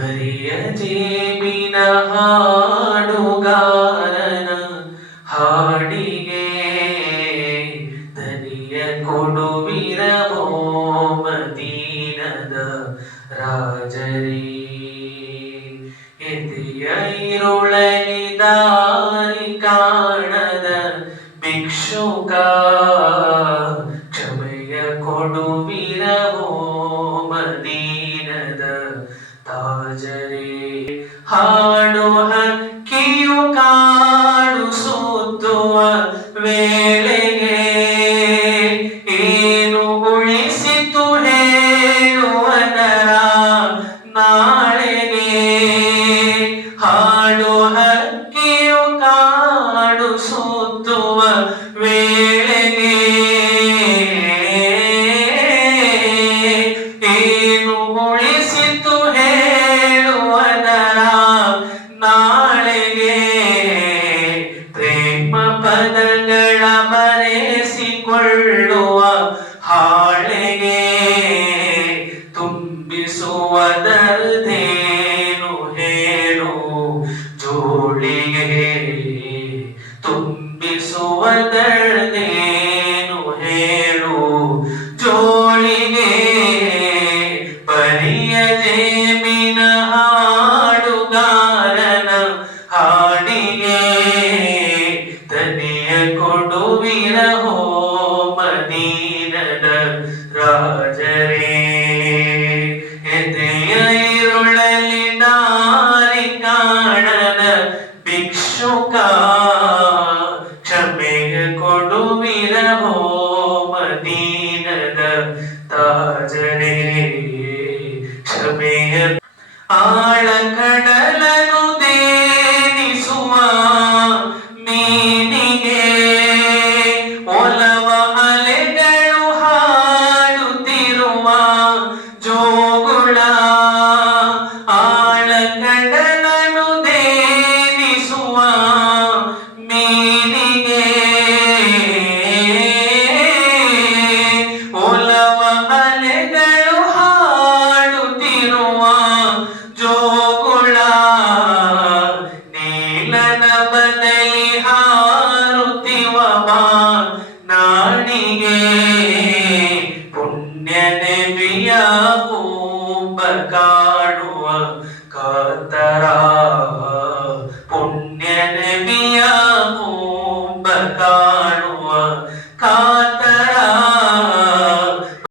ಮರಿಯ ಜೇಬಿನ ಹಾಡುಗಾರನ ಹಾಡಿಗೆ ದನಿಯ ಕೊಡುವಿರವೋ ಮದೀನದ ರಾಜರೇ. ಎದೆಯ ಇರುಳಲಿ ದಾರಿ ಕಾಣದ ಭಿಕ್ಷುಕ ಕ್ಷಮೆಯ ಕೊಡುವಿರವೋ ಮದೀನದ ತಾಜರೇ. ಹಾಡು ಹಕ್ಕಿಯು ಕಾಡು ಸುತ್ತುವ ವೇಳೆಗೆ ಏನು ಉಳಿಸಿತು ಹೇಳುವದರ ನಾಳೆಗೆ. ಹಾಡು ಹಕ್ಕಿಯು ಕಾಡು ಸುತ್ತುವ ವೇಳೆಗೆ ಏನು ಉಳಿಸಿತು ಹೇಳುವದರ ನಾಳೆಗೆ. ಪ್ರೇಮ ಪದಗಳ ಬರೆಸಿಕೊಳ್ಳುವ ಹಾಳೆಗೆ ತುಂಬಿಸುವುದರದೇನು ಹೇಳು ಜೋಳಿಗೆ. ತುಂಬಿಸುವುದರದೇನು ಹೇಳು ಜೋಳಿಗೆ. ಪರಿಯ ಜೇಬಿನ ಹಾಡುಗಾರನ ಹಾಡಿಗೆ ದನಿಯ ಕೊಡುವಿರಹೋ ಮದೀನದ ರಾಜರೇ. ಎದೆಯ ಇರುಳಲಿ ದಾರಿ ಕಾಣದ ಭಿಕ್ಷುಕ ಕ್ಷಮೆಯ ಕೊಡುವಿರಹೋ ಮದೀನದ ತಾಜರೇ. ಕ್ಷಮೆಯ ಆಳ ಕಡಲನು ದೇನಿಸುವ ಮೀನಿಗೆ ಒಲವ ಅಲೆಗಳು ಹಾಡುತ್ತಿರುವ ಜೋಗುಳ. ಆಳ ಕಡಲನು ದೇನಿಸುವ ಮೀನಿಗೆ ಒಲವ ಅಲೆಗಳು ಹಾಡುತ್ತಿರುವ ಜೋಗುಳ. ನೀಲನ ಬದಲಿ ಹಾರುತ್ತಿವ ನಾಡಿಗೆ ಪುಣ್ಯ ನಬಿಯ ಕೂಪ ಕಾಡುವ ಕಾತರ.